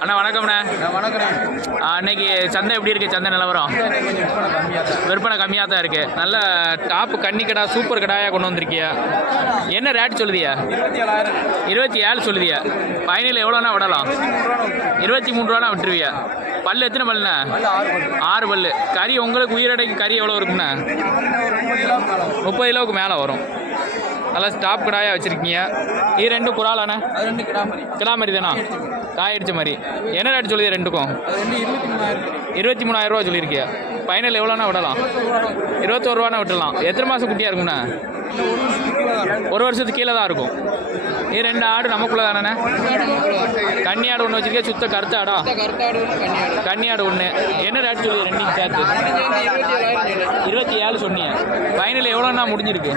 அண்ணா வணக்கம்ண்ணே. வணக்கம் ஆ, இன்னைக்கு சந்தை எப்படி இருக்கு? சந்தை நிலவரம் விற்பனை கம்மியாக தான் விற்பனை கம்மியாக தான் இருக்கு. நல்ல டாப் கன்னி கடா சூப்பர் கடாயாக கொண்டு வந்திருக்கியா? என்ன ரேட் சொல்லுதியா? இருபத்தி ஏழு சொல்லுதியா? ஃபைனல் எவ்வளோண்ணா விடலாம்? இருபத்தி மூணு ரூபாண்ணா விட்டுருவியா? பல்லு எத்தனை பல்லுண்ணா? ஆறு பல்லு. கறி உங்களுக்கு உயிரடைக்கு கறி எவ்வளோ இருக்குண்ணா. முப்பது கிலோவுக்கு மேலே வரும். நல்லா ஸ்டாப் கடாயாக வச்சுருக்கீங்க. இது ரெண்டும் குறாலாண்ணே? அது ரெண்டு கிடாமரி கிலா மாதிரி தானா? காய் அடிச்ச மாதிரி. என்ன ரேட் சொல்லுது ரெண்டுக்கும்? இருபத்தி மூணாயிரம் ரூபா சொல்லியிருக்கியா? ஃபைனல் எவ்வளோண்ணா விடலாம்? இருபத்தோரு ரூபாண்ணா விட்டுடலாம். எத்தனை மாதம் குட்டியாக இருக்கும்ண்ணா? ஒரு வருஷத்துக்கு கீழே தான் இருக்கும். இது ரெண்டு ஆடு நமக்குள்ள தானே கன்னி ஆடு ஒன்று வச்சிருக்கே சுத்த கருத்த ஆடா? கன்னி ஆடு ஒன்று என்ன ரேட் சொல்லுது? ரெண்டையும் சேர்த்து இருபத்தி ஏழு சொன்னீங்க. ஃபைனல் எவ்வளோண்ணா முடிஞ்சிருக்கு?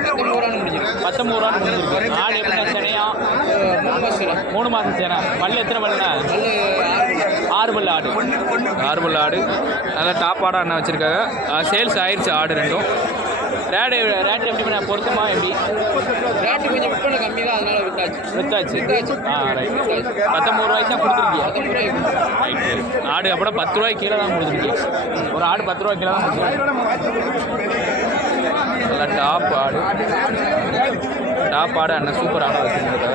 பத்தொம்பது ரூபா முடிஞ்சிருக்கு. ஆடு எப்படி சேனையா மூணு மாதம் சேனா மாதம் பல்லு எத்தனை பல்லுண்ணா? ஆறு பல்லு ஆடு. ஆறு பல்லு ஆடு. நல்லா டாப் ஆடாக என்ன வச்சுருக்காங்க. சேல்ஸ் ஆயிடுச்சு ஆடு ரெண்டும். ரேடு ரேட் எப்படி பண்ண பொருத்தமா எப்படி? ரேட்டு கொஞ்சம் விற்பனை கம்மி தான் அதனால வித்தாச்சு. வித்தாச்சு? ஆ ரைட் பத்தொம்பது ரூபாய்க்கு தான் கொடுத்துருக்கீங்க. ரைட் ஆடு அப்புறம் பத்து ரூபாய்க்கு கீழே தான் கொடுத்துருக்கீங்க. ஒரு ஆடு பத்து ரூபாய்க்கு கீழே தான் கொடுத்துருக்கீங்க. நல்லா டாப் ஆடு. டாப் ஆடு அண்ணன் சூப்பர் ஆடாக வச்சுருக்காங்க.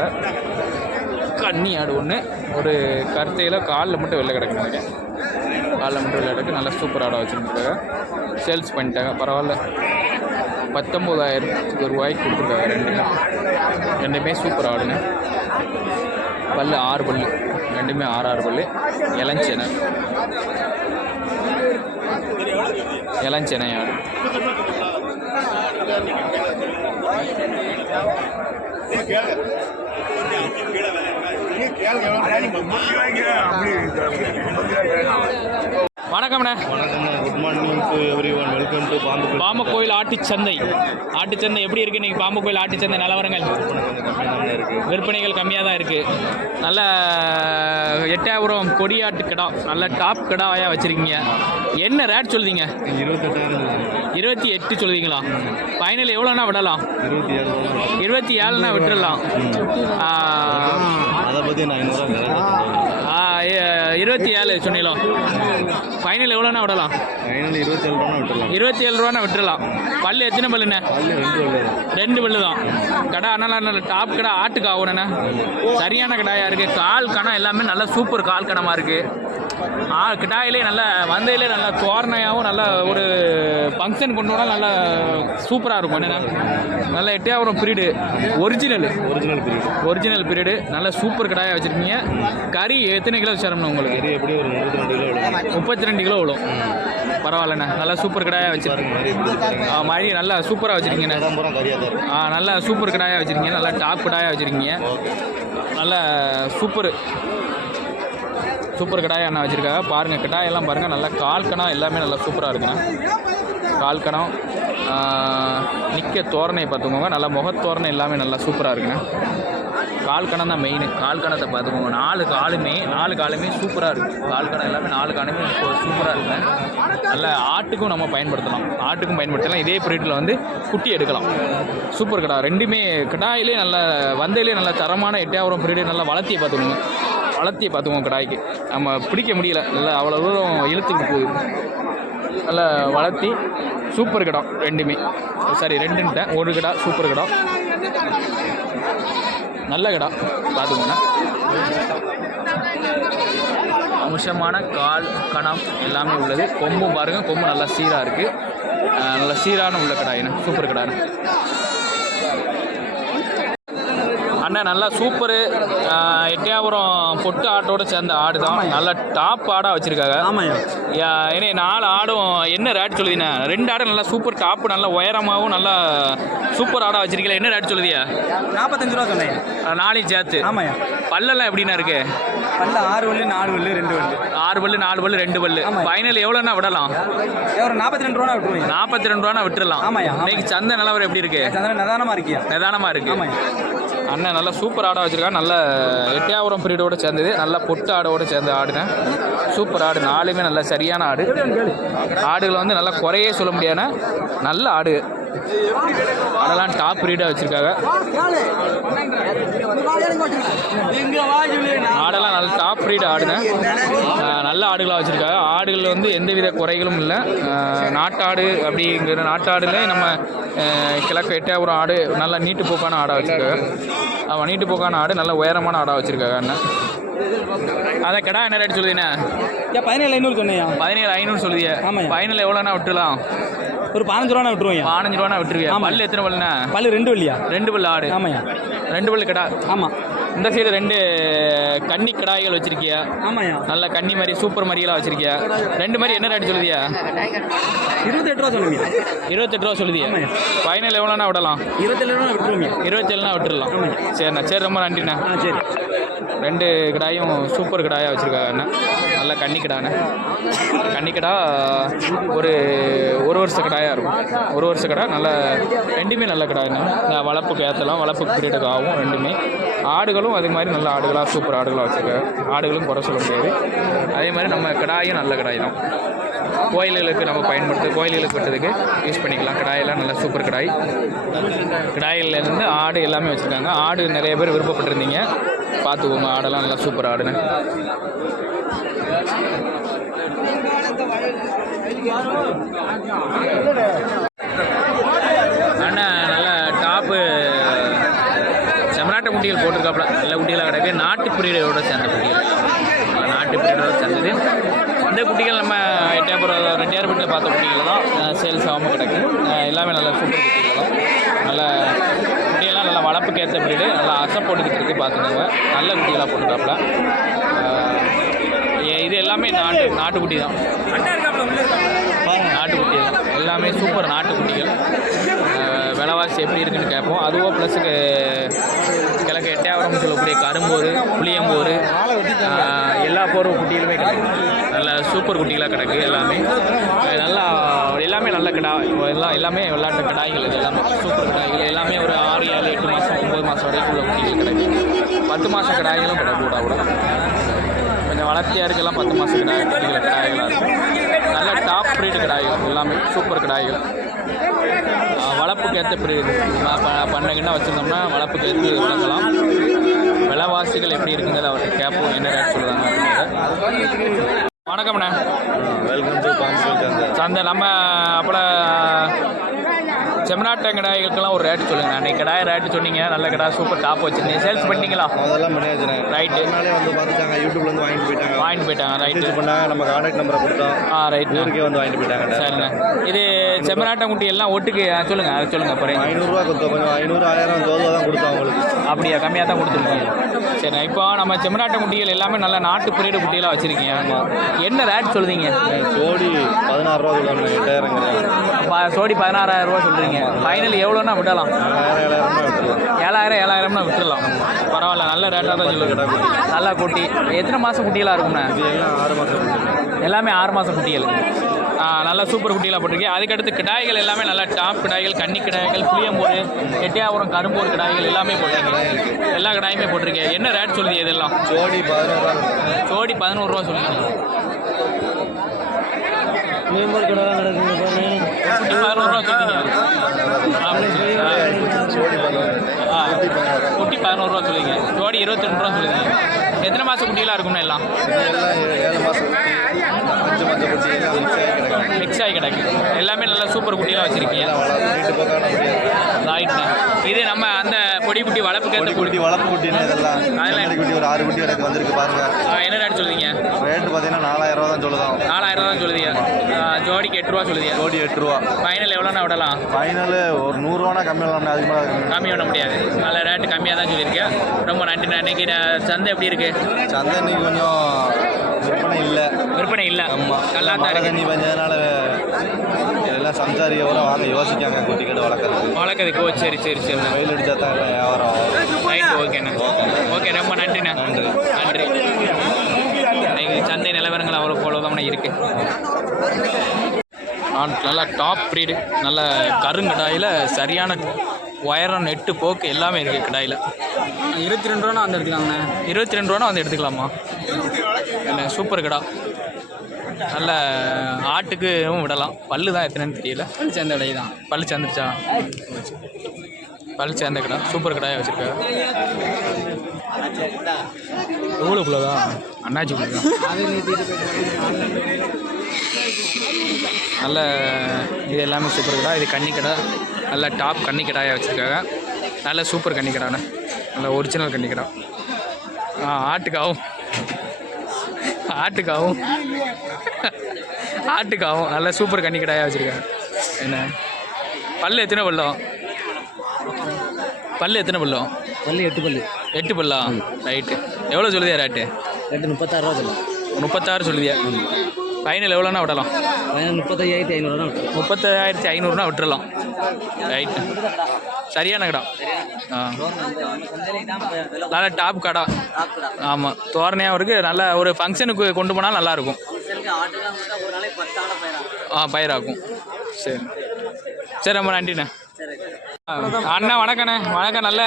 கன்னி ஆடு ஒன்று ஒரு கருத்தையில் காலில் மட்டும் வெளில கிடக்கு நினைக்கிறேன் காலில் மட்டும் வெளில கிடக்கு. நல்லா சூப்பர் ஆடாக வச்சுருக்காங்க. சேல்ஸ் பண்ணிட்டாங்க. பரவாயில்ல. பத்தொம்போதாயிரத்துக்கு ரூபாய்க்கு கொடுத்துருக்காங்க ரெண்டுமே. ரெண்டுமே சூப்பர் ஆடுங்க. பல் ஆறு பல்லு. ரெண்டுமே ஆறு ஆறு பல்லு. இளஞ்செனை. இளஞ்செனை ஆடு. வணக்கம்ண்ணே. வணக்கம் good morning to everyone welcome to பாம்பு பாம்பு கோயில் ஆட்டுச்சந்தை. ஆட்டுச்சந்தை எப்படி இருக்கு இன்னைக்கு? பாம்பு கோயில் ஆட்டுச்சந்தை நிலவரங்கள் விற்பனைகள் கம்மியாக தான் இருக்குது நல்ல எட்டாயிரம் கொடியாட்டு கிடா நல்ல டாப் கிடாவாயாக வச்சுருக்கீங்க. என்ன ரேட் சொல்லுதீங்க இருபத்தெட்டாயிரம். இருபத்தி எட்டு சொல்லுவீங்களா ஃபைனல் எவ்வளோண்ணா விடலாம்? இருபத்தி ஏழு. இருபத்தி ஏழுனா விட்டுடலாம் அதை பற்றி நான் இருபத்தி ஏழு சொன்னீங்களோ ஃபைனல் எவ்வளோண்ணா விடலாம்? ஃபைனல் இருபத்தி ஏழு ரூபா விட்டுலாம் இருபத்தி ஏழு ரூபாண்ணா விட்டுடலாம். பல்லு எத்தனை பல்லுண்ணே? ரெண்டு பல்லு. தான். கடை நல்ல டாப் கடை ஆட்டுக்கு ஆகணுண்ணே சரியான கடாயாக இருக்குது கால் கணம் எல்லாமே நல்ல சூப்பர் கால் கணமாக இருக்குது ஆ கிடாயிலே நல்ல வந்தையிலே நல்ல தோரணையாகவும் நல்ல ஒரு ஃபங்க்ஷன் கொண்டு போனால் நல்ல சூப்பராக இருக்கும். என்னண்ணா நல்ல Ettayapuram period original original period original period நல்ல சூப்பர் கடாயாக வச்சுருக்கீங்க. கறி எத்தனை கிலோ சேரணும் உங்களுக்கு? இது எப்படி ஒரு முப்பத்தி ரெண்டு கிலோ விழும்? முப்பத்தி ரெண்டு கிலோ விழும். பரவாயில்லண்ணே. நல்லா சூப்பர் கடாயாக வச்சுருக்கீங்க மாதிரி நல்லா சூப்பராக வச்சுருக்கீங்கண்ணே. ஆ நல்லா சூப்பர் கடாயாக வச்சுருக்கீங்க. நல்லா டாப் கடாயாக வச்சுருக்கீங்க. நல்ல சூப்பர் சூப்பர் கடாயாக என்ன வச்சுருக்காங்க. பாருங்கள் கடாயெல்லாம் பாருங்கள் நல்லா கால் கணம் எல்லாமே நல்லா சூப்பராக இருக்குண்ணா. கால் கணம் நிற்க தோரணை பார்த்துக்கோங்க. நல்லா முகத்தோரணை எல்லாமே நல்லா சூப்பராக இருக்குண்ணா. கால் கணம் தான் மெயின் கால் கணத்தை பார்த்துக்கோங்க. நாலு காலுமே நாலு காலுமே சூப்பராக இருக்குது கால் கணம் எல்லாமே நாலு காலுமே சூப்பராக இருக்குங்க நல்ல ஆட்டுக்கும் நம்ம பயன்படுத்தலாம். ஆட்டுக்கும் பயன்படுத்தலாம். இதே பீரியடில் வந்து குட்டி எடுக்கலாம். சூப்பர் கடா ரெண்டுமே கடாயிலே நல்ல வந்தையிலே நல்ல தரமான எட்டாயிரம் பீரியடு நல்லா வளர்த்தியை பார்த்துக்கோங்க. வளர்த்தியை பார்த்துக்குவோம் கடாய்க்கு. நம்ம பிடிக்க முடியல. நல்லா அவ்வளோ தூரம் இழுத்துக்கிட்டு போகுது. நல்லா வளர்த்தி சூப்பர் கிடம் ரெண்டுமே. சாரி ரெண்டுன்ட்டேன் ஒரு கிடா சூப்பர் கிடம் நல்ல கிடா. பார்த்துக்கோங்க. அம்சமான கால் கணம் எல்லாமே உள்ளது. கொம்பும் பாருங்க. கொம்பு நல்லா சீராக இருக்குது நல்ல சீரான உள்ள கடாயின சூப்பர் கடாயின அண்ணன் நல்லா சூப்பரு எட்டியாபுரம் பொட்டு ஆட்டோட சேர்ந்த ஆடு தான். நல்ல டாப் ஆடாக வச்சுருக்காங்க. ஏன்னா நாலு ஆடும் என்ன ரேட் சொல்லுதீண்ணா? ரெண்டு ஆடும் நல்லா சூப்பர் டாப்பு நல்லா உயரமாகவும் நல்லா சூப்பர் ஆடாக வச்சிருக்கீங்களா? என்ன ரேட் சொல்லுதியா? நாற்பத்தஞ்சு ரூபா சொன்னேன். நாளையும் சேர்த்து. ஆமாய்யா. பல்லெல்லாம் எப்படிண்ணா இருக்கு? பல்ல ஆறு வள்ளி நாலு வள்ளி ரெண்டு வள்ளி ஆறு பல்லு நாலு பல்லு ரெண்டு பல்லு. ஃபைனல் எவ்வளோண்ணா விடலாம்? ஒரு நாற்பத்தி ரெண்டு ரூபா விட்டுருவீங்க. நாற்பத்தி ரெண்டு ரூபானா விட்டுறலாம் ஆமாய்யா. இன்னைக்கு சந்தை நிலவரம் எப்படி இருக்கு? சந்திரன் நிதானமா இருக்கியா நிதானமாக இருக்கு. ஆமாய்யா. அண்ணன் நல்லா சூப்பர் ஆடாக வச்சுருக்கான் நல்ல எட்டியாபுரம் பிரீடோடு சேர்ந்தது. நல்ல பொட்டு ஆடோடு சேர்ந்து ஆடுனேன். சூப்பர் ஆடு. நாலுமே நல்ல சரியான ஆடு. ஆடுகளை வந்து நல்லா குறையே சொல்ல முடியாத நல்ல ஆடு. அதெல்லாம் டாப் ரீடாக வச்சுருக்காங்க. ஆடெல்லாம் நல்ல டாப் ரீட் ஆடுங்க ஆடுகளாக வச்சுருக்காங்க. ஆடுகள் வந்து எந்தவித குறைகளும் இல்லை. நாட்டாடு அப்படிங்கிற நாட்டாடுல நம்ம கிழக்கு எட்டயபுரம் ஆடு நல்லா நீட்டு போக்கான ஆடாக வச்சுருக்காங்க. ஆமாம் நீட்டு போக்கான ஆடு நல்ல உயரமான ஆடாக வச்சுருக்காங்க அண்ணன் அதை கடா என்ன ரேட் சொல்லுதுண்ணே பதினேழு ஐநூறு சொன்னையா பதினேழு ஐநூறு சொல்லுதிய. ஆமாய்யா. ஃபைனல் எவ்வளோண்ணா விட்டுலாம் ஒரு பதினஞ்சு ரூபா விட்டுருவோம் பதினஞ்சு ரூபா விட்டுருவியா? ஆமாம். பல்லு எத்தனை பல்லுண்ணா? பல்லு ரெண்டு வள்ளியா ரெண்டு பல்லு ஆடு. ஆமாய்யா ரெண்டு பல்லு கடா? ஆமாம் இந்த சைடு ரெண்டு கன்னி கடாய்கள் வச்சிருக்கியா? நல்ல கன்னி மாதிரி சூப்பர் மாதிரியெல்லாம் வச்சிருக்கியா? ரெண்டு மாதிரி என்ன ரேட் சொல்லுதியா? இருபத்தெட்டு ரூபா சொல்லுங்க இருபத்தெட்டு ரூபா சொல்லுதியா. ஃபைனல் எவ்வளோண்ணா விடலாம்? இருபத்தேழு ரூபா விட்டுருவோம் இருபத்தேழுனா விட்டுடலாம். சரிண்ணா சரி ரொம்ப நன்றிண்ணா. சரி. ரெண்டு கிடாயும் சூப்பர் கிடாயாக வச்சுருக்காங்க அண்ணா நல்ல கன்னி கிடாண்ணே. கன்னி கிடா ஒரு ஒரு வருஷ கிடாயாக இருக்கும். ஒரு வருஷ கிடா நல்ல ரெண்டுமே நல்ல நான் வளர்ப்புக்கு ஏற்றலாம் வளர்ப்புக்கு பீரியடுக்கு ஆகும் ரெண்டுமே. ஆடுகளும் அதே மாதிரி நல்ல ஆடுகளாக சூப்பர் ஆடுகளாக வச்சுருக்காங்க ஆடுகளும் குறை சொல்ல முடியாது. அதே மாதிரி நம்ம கடாயும் நல்ல கிடாய் தான். கோயில்களுக்கு நம்ம பயன்படுத்த கோயில்களுக்கு வெட்டதுக்கு யூஸ் பண்ணிக்கலாம். கடாயெல்லாம் நல்ல சூப்பர் கடாய். கடாயிலேருந்து ஆடு எல்லாமே வச்சுருக்காங்க. ஆடு நிறைய பேர் விருப்பப்பட்டிருந்தீங்க. பார்த்துக்கோங்க ஆடெல்லாம் நல்லா சூப்பர் ஆடுன்னு அண்ணன் நல்ல டாப்பு செமராட்ட குட்டிகள் போட்டிருக்காப்புல நல்ல குட்டிகளாக கிடக்கு நாட்டு பிரீடோட சேர்ந்த குட்டிகள் நாட்டு பிரீடோடு சேர்ந்தது. இந்த குட்டிகள் நம்ம எட்டாயிரம் ரெண்டாயிரம் பார்த்த குட்டிகள் தான். சேல்ஸ் ஆகாமல் கிடக்கு. எல்லாமே நல்ல சூப்பர் குட்டிகள் தான். நல்ல குட்டியெல்லாம் நல்லா வளர்ப்புக்கு ஏற்ற பிரீடு நல்லா அசை போட்டுக்கிட்டு இருக்கு பார்த்துக்கோங்க நல்ல குட்டிகளாக போட்டுருக்காப்புல. ஏ- இது எல்லாமே நாட்டு நாட்டுக்குட்டி தான். நாட்டுக்குட்டி தான் எல்லாமே சூப்பர் நாட்டுக்குட்டிகள் விலைவாசி எப்படி இருக்குன்னு கேட்போம். அதுவோ ப்ளஸுக்கு கிழக்கு சொல்லக்கூடிய கரும்போர் புளியம்போர் எல்லா போரும் குட்டிகளுமே கிடக்கு. நல்ல சூப்பர் குட்டிகளாக கிடக்கு எல்லாமே. நல்லா எல்லாமே நல்ல கிடா எல்லாம் எல்லாமே விளையாட்டு கிடாய்கள் இது எல்லாமே. சூப்பர் கிடாய்கள் எல்லாமே ஒரு ஆறு ஏழு எட்டு மாதம் ஒம்பது மாதம் வரைக்கும் உள்ள குட்டிகள் கிடக்கு. பத்து மாதம் கிடாய்களும் கிடக்கு கூட கூட. கொஞ்சம் வளர்த்தியாக இருக்கலாம் பத்து மாதம் கிடாய் குட்டிகள் கிடாய்களாக இருக்கும். நல்ல டாப் ப்ரீடு கிடாய்கள் எல்லாமே சூப்பர் கிடாய்கள். வளர்ப்புக்கு ஏற்ற பிரீடு பண்ணைக்குன்னா வச்சுருந்தோம்னா வளர்ப்புக்கு ஏற்று வளர்க்கலாம் விலைவாசிகள் எப்படி இருக்குங்கிறத அவர்கிட்ட கேட்போம். என்ன ரேட் அப்படிங்கிறத. வணக்கம்ண்ணே வெல்கம் டு சந்தை நம்ம அப்பல செம்மநாட்டு கிடாய்களுக்கெல்லாம் ஒரு ரேட் சொல்லுங்கள் அன்றைக்கி கிடாய் ரேட்டு சொன்னீங்க. நல்ல கிடா சூப்பர் டாப் வச்சுருந்தீங்க. சேல்ஸ் பண்ணிட்டீங்களா? அதெல்லாம் பண்ணியாச்சுண்ணே. ரைட்டு வந்து பார்த்துட்டாங்க. யூடியூப்ல இருந்து வாங்கிட்டு போயிட்டாங்க. வாங்கிட்டு போயிட்டாங்க. ரைட்டு பண்ணாங்க நம்ம கான்டாக்ட் நம்பரை கொடுத்தோம். ஆ ரைட்டு ஊருக்கே வந்து வாங்கிட்டு போயிட்டாங்க சரிண்ணே. இது செம்மநாட்டங்குட்டி எல்லாம் ஒட்டுக்கு ஆ, சொல்லுங்க. அது சொல்லுங்க அப்புறம் ஐநூறுரூவா கொடுத்தோம். கொஞ்சம் ஐநூறு ஆயிரம் தோல்வா தான் கொடுத்தோம் அவங்களுக்கு. அப்படியா? கம்மியாக தான் கொடுத்துருக்கீங்க. சரிண்ணா. இப்போ நம்ம செம்மநாட்டு குட்டிகள் எல்லாமே நல்ல நாட்டு பிரீடு குட்டியெல்லாம் வச்சுருக்கீங்க. என்ன ரேட் சொல்லுதீங்க? ஜோடி பதினாறு ரூபா சொல்லுவாங்க. எட்டாயிரங்கிறேன். ப- சோடி பதினாறாயிரம் ரூபா சொல்கிறீங்க ஃபைனல் எவ்வளோன்னா விடலாம். ஏழாயிரம் ஏழாயிரம்னா விட்டுடலாம் பரவாயில்ல நல்ல ரேட்டாக தான் சொல்லுங்க நல்லா குட்டி. எத்தனை மாதம் குட்டிகளாக இருக்கும்ண்ணே? ஆறு மாதம் எல்லாமே ஆறு மாதம் குட்டிகள். நல்ல சூப்பர் குட்டிகளாக போட்டிருக்கேன் அதுக்கடுத்து கிடாய்கள் எல்லாமே நல்ல டாப் கிடாய்கள் கன்னி கிடாய்கள் புளியம்போர் எட்டியாபுரம் கரும்போர் கிடாய்கள் எல்லாமே போட்டிருக்கீங்க. எல்லா கிடாயுமே போட்டிருக்கேன் என்ன ரேட் சொல்லுது இதெல்லாம்? ஜோடி பதினோருவா ஜோடி பதினோருவா சொல்லுங்க. பதினோருவா சொல்லுங்க ஜோடி ஆ குட்டி பதினோருவா சொல்லுங்க ஜோடி இருபத்தி ரெண்டு ரூபா சொல்லுங்க எத்தனை மாதம் குட்டிகளாக இருக்கும்னு எல்லாம் மாதம் மிக்ஸ் ஆகி கிடக்கு எல்லாமே நல்லா சூப்பர் குட்டியெல்லாம் வச்சுருக்கீங்க ரைட்ண்ணே இது நம்ம அந்த பொடி குட்டி வளர்ப்புக்கு ஏற்ற குட்டி குட்டி வளர்ப்பு குட்டின்னு இதெல்லாம் அதெல்லாம் குட்டி ஒரு ஆறு குட்டி எனக்கு வந்திருக்கு பாருங்க ஆ, என்ன ரேட் சொல்லுவீங்க ரேட்டு பார்த்தீங்கன்னா நாலாயிரம் ரூபா தான் சொல்லுதான் நாலாயிரம் ரூபா தான் சொல்லுதியா ஜோடிக்கு எட்டு ரூபா சொல்லுதியா ஜோடி எட்டு ரூபா. ஃபைனல் எவ்வளோண்ணா விடலாம்? ஃபைனல் ஒரு நூறுரூவானா கம்மி பண்ணலாம் அதிகமாக கம்மி கம்மி பண்ண முடியாது. நல்ல ரேட்டு கம்மியாக தான் சொல்லியிருக்கேன். ரொம்ப நன்றி அன்னைக்கு சந்தை எப்படி இருக்கு? சந்தை இன்னைக்கு கொஞ்சம் விற்பனை இல்லை. விற்பனை இல்லை. ஆமாம் நல்லா தான் தண்ணி பஞ்சதுனால எல்லாம் சம்சாரி எவ்வளோ வாங்க யோசிக்காங்க குட்டி கடை வளர்க்குறதுக்கு. வளர்க்குறதுக்கு ஓ சரி சரி சரிண்ணா வெயில் அடிச்சா தான் வியாபாரம். ரைட் ஓகேண்ணா ஓகே ரொம்ப நன்றிண்ணா. நன்றி. நன்றி. சந்தை நிலவரங்கள் அவ்வளோ போல தான் இருக்கு. ஆ, நல்லா டாப் ப்ரீடு நல்ல கருங்கடாயில் சரியான உயரம் நெட்டு போக்கு எல்லாமே இருக்குது கடாயில். இருபத்தி ரெண்டு ரூபா அந்த எடுத்துக்காங்கண்ணே இருபத்தி ரெண்டு ரூபானா வந்து எடுத்துக்கலாமா? இல்லை சூப்பர் கடா. நல்ல ஆட்டுக்கும் விடலாம். பல்லு தான் எத்தனைன்னு தெரியல. சேர்ந்த விலை தான். பல்லு சேர்ந்துருச்சா? பல்லு சேர்ந்த கடை. சூப்பர் கடையாக வச்சுருக்காரு. எவ்வளோக்குள்ளதா அண்ணாச்சிக்குள்ள நல்ல இது எல்லாமே சூப்பர் கடை இது கன்னி கடை நல்ல டாப் கன்னி கடாயாக வச்சுருக்காங்க. நல்ல சூப்பர் கன்னி கடாண்ணே நல்ல ஒரிஜினல் கன்னி கடை ஆ ஆட்டுக்காவும். ஆட்டுக்காவும். ஆட்டுக்காவும். நல்ல சூப்பர் கன்னி கடாயாக வச்சுருக்காங்க. என்ன? பல்லு எத்தனை பல்லம் பல்லு எத்தனை பல்லம் பல்லு எட்டு பல்லு. எட்டு பல்லா? ரைட்டு எவ்வளோ சொல்லுதியா ரேட்டு ரெண்டு முப்பத்தாறு ரூபா சொல்லலாம் முப்பத்தாறு சொல்லுதியா? ஃபைனல் எவ்வளோனா விடலாம். முப்பத்தையாயிரத்தி ஐநூறு தான் முப்பத்தாயிரத்தி ஐநூறுனா விட்டுறலாம். ரைட்டு சரியான கடா. ஆ. நல்ல டாப் கடா. ஆமாம் தோரணையாகவும் இருக்குது நல்ல ஒரு ஃபங்க்ஷனுக்கு கொண்டு போனால் நல்லாயிருக்கும். ஆ பயிராக்கும். சரி. சரி ரொம்ப நன்றிண்ணே. அண்ணா வணக்கண்ணே. வணக்கம். நல்ல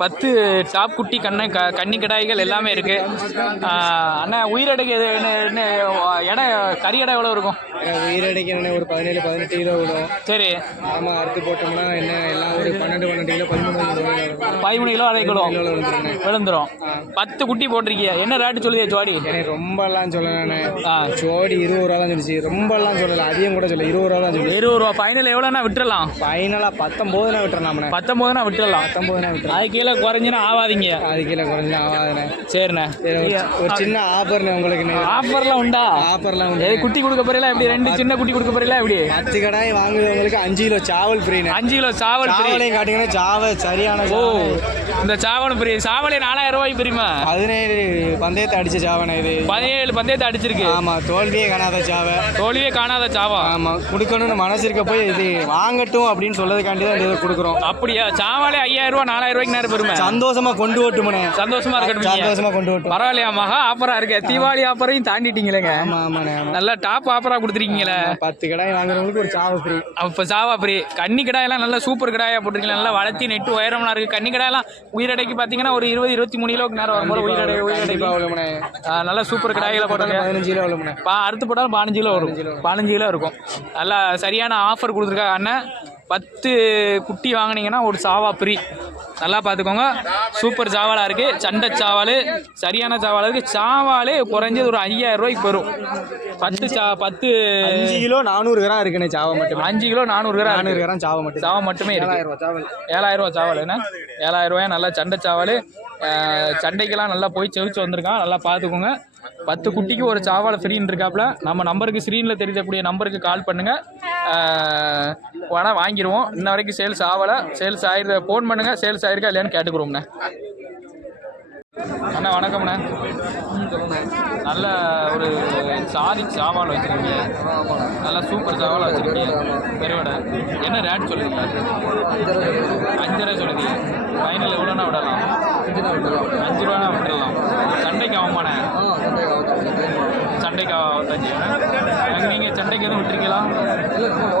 பத்து டாப் குட்டி கண்ணை க கன்னி கிடாய்கள் எல்லாமே இருக்குது அண்ணா உயிரடைக்கு எது என்ன எடை கறி எடை எவ்வளோ இருக்கும்? உயிரடைக்கு என்ன ஒரு பதினேழு பதினெட்டு கிலோ விடும். சரி. ஆமாம் அறுத்து போட்டோம்னா என்ன எல்லாம் ஒரு பன்னெண்டு பன்னெண்டு கிலோ பதிமூணு கிலோ பதிமூணு கிலோ அரை கிலோ விழுந்துரும். பத்து குட்டி போட்டிருக்கிய. என்ன ரேட்டு சொல்லுதே ஜோடி? எனக்கு ரொம்பலாம் சொல்லலை ஜோடி இருபது ரூபா தான் சொல்லிச்சு. ரொம்பலாம் சொல்லலை. அதிகம் கூட சொல்ல இருபது ரூபா தான் சொல்லி இருபது ரூபா ஃபைனல் எவ்வளோனா விட்டுறலாம் ஃபைனலாக பத்தொம்போதுனா விட்டுறலாம்ண்ணே பத்தொம்போதுனா விட்டுறலாம். பத்தொம்போதுனா விட்டுறலாம். அது கீழே குறைஞ்சினா ஆவாதீங்க. அது கீழே குறைஞ்சு ஆகாதுண்ணே சரிண்ணே. சரி, ஒரு- சின்ன ஆஃபர்ண்ணே உங்களுக்கு ஆஃபர்லாம் உண்டா? ஆஃபர்லாம் உண்டு. குட்டி கொடுக்க போறீங்களா எப்படி? ரெண்டு சின்ன குட்டி கொடுக்க போறீங்களா எப்படி? பத்து கடாய் வாங்குறவங்களுக்கு அஞ்சு கிலோ சாவல் ஃப்ரீண்ணே அஞ்சு கிலோ சாவல். சாவலையும் காட்டிங்கன்னா சாவை சரியான ஓ. இந்த சாவல் பிரி சாவலே நாலாயிரம் ரூபாய்க்கு பிரியுமா? பதினேழு பந்தயத்தை அடிச்ச சாவனை இது. பதினேழு பந்தயத்தை அடிச்சிருக்கு. ஆமா தோல்வியே காணாத சாவை. தோல்வியே காணாத சாவா? ஆமா கொடுக்கணும்னு மனசு இருக்க போய் இது வாங்கட்டும் அப்படின்னு சொல்லதுக்காண்டி தான் இதை கொடுக்குறோம். அப்படியா? சாவாலே ஐயாயிரம் ரூபாய் நாலாயிரம் ரூபாய்க்கு நேரம் பெருமை சந்தோஷமா கொண்டு ஓட்டுமனே. சந்தோஷமா இருக்கட்டும். சந்தோஷமா கொண்டு ஓட்டும். பரவாயில்லையா? மகா ஆஃபரா இருக்கு. தீபாவளி ஆஃபரையும் தாண்டிட்டீங்களேங்க. ஆமா ஆமாண்ணே ஆமா. நல்லா டாப் ஆஃபரா கொடுத்துருக்கீங்களே. பத்து கடாய் வாங்குறவங்களுக்கு ஒரு சாவை ஃப்ரீ அப்போ சாவா ஃப்ரீ கன்னி கடாயெல்லாம் நல்ல சூப்பர் கடாயா போட்டிருக்கீங்க நல்லா வளர்த்தி நெட்டு உயரம்லாம் இருக்கு. கன்னி கடாயெல்லாம் உயிரடைக்கு பார்த்தீங்கன்னா ஒரு இருபது இருபத்தி மூணு கிலோக்கு நேரம் வரும்போது உயிரடை உயிரடை கண்டிப்பா அவ்வளோமனே நல்லா சூப்பர் கடாய்களை போட்டிருக்கேன் பதினஞ்சு கிலோ பா அறுத்து போட்டாலும் பதினஞ்சு கிலோ வரும். பதினஞ்சு கிலோ இருக்கும். நல்லா சரியான ஆஃபர் கொடுத்துருக்காங்க அண்ணன். பத்து குட்டி வாங்குனீங்கன்னா ஒரு சாவா ஃப்ரீ நல்லா பார்த்துக்கோங்க. சூப்பர் சாவாலாக இருக்குது சண்டை சாவால் சரியான சாவாலாக இருக்குது சாவாலே குறைஞ்சது ஒரு ஐயாயிரம் ரூபாய்க்கு வரும். பத்து சா பத்து அஞ்சு கிலோ நானூறு கிராம் இருக்குண்ணே சாவை மட்டும். அஞ்சு கிலோ நானூறு கிராம் நானூறு. கிராம் சாவை மட்டும். சாவா மட்டுமே ஏழாயிரம் சாவல். ஏழாயிரம் ரூபா சாவல். என்ன? ஏழாயிரம் ரூபாய்? நல்லா சண்டை சாவல். சண்டைக்கெல்லாம் நல்லா போய் செவிச்சு வந்திருக்கான். நல்லா பார்த்துக்கோங்க. பத்து குட்டிக்கு ஒரு சாவல் ஃப்ரீன்னு இருக்காப்புல. நம்ம நம்பருக்கு ஸ்க்ரீனில் தெரியக்கூடிய நம்பருக்கு கால் பண்ணுங்கள் வேணால் வாங்கிடுவோம் இன்ன வரைக்கும் சேல்ஸ் ஆகலை சேல்ஸ் ஆயிருந்த ஃபோன் பண்ணுங்கள் சேல்ஸ் ஆயிருக்கா இல்லையான்னு கேட்டுக்கிறோம்ண்ணே. அண்ணா வணக்கம்ண்ணே. நல்ல ஒரு சாதி சாவால் வச்சுருக்கீங்க. நல்லா சூப்பர் சாவால் வச்சுருக்கீங்க. பெருவடை. என்ன ரேட் சொல்லுங்கள் அஞ்சரை சொல்லுங்க ஃபைனல் எவ்வளோனா விடலாம் அஞ்சு ரூபானா விட்டுடலாம் சண்டைக்கு ஆகுமாண்ணே சண்டைக்கு ஆகத்தஞ்சு எனக்கு நீங்கள் சண்டைக்கு எதுவும் விட்டுருக்கீங்களா ஓ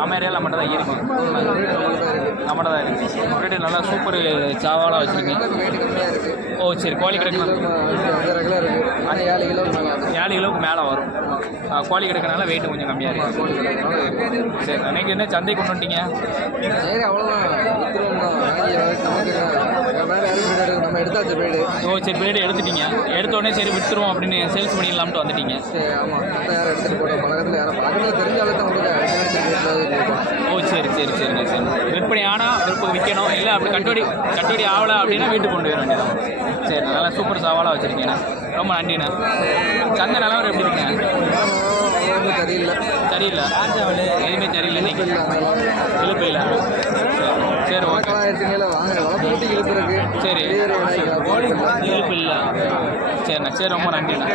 நம்ம ஏரியாவில் மட்டும் தான் இருக்கும் நம்மகிட்ட தான் இருக்குது ரேட்டு நல்லா சூப்பர் சாவாலாக வச்சுருக்கீங்க. ஓ சரி கோழி கிடைக்கணும் ஏழு கிலோவுக்கு மேலே வரும். கோழி கிடைக்கனால வெயிட் கொஞ்சம் கம்மியாக இருக்கும் சரி அன்னைக்கு என்ன சந்தை கொண்டு வந்துட்டீங்க? நம்ம எடுத்தாச்சு வீடு ஓ சரி பேடு எடுத்துட்டீங்க. எடுத்த உடனே சரி விட்டுருவோம் அப்படின்னு சேல்ஸ் பண்ணிடலாம்ட்டு வந்துட்டீங்க. சரி ஆமாம் மற்ற யாரும் எடுத்துகிட்டு போகிறோம் பழக்கத்தில் யாரும் பழக்கத்தில் தான் உங்களுக்கு ஓ சரி சரி சரிங்க சரி. விற்பனை ஆனால் விற்பனை விற்கணும். இல்லை அப்படி கட்டோடி கட்டோடி ஆகலை அப்படின்னா வீட்டுக்கு கொண்டு வர வேண்டியதான் சரி நல்லா சூப்பர் சவாலாக வச்சுருக்கீங்கண்ணா ரொம்ப நன்றிண்ணா. சந்தை நிலவரம் எப்படி இருக்குங்க தெரியல. சரியில்லை எதுவுமே சரியில்லை இன்னைக்கு. இல்லை. சரி ஓகே. சரி. இழுப்பு இல்லை சரிண்ணா சரி ரொம்ப நன்றிண்ணா.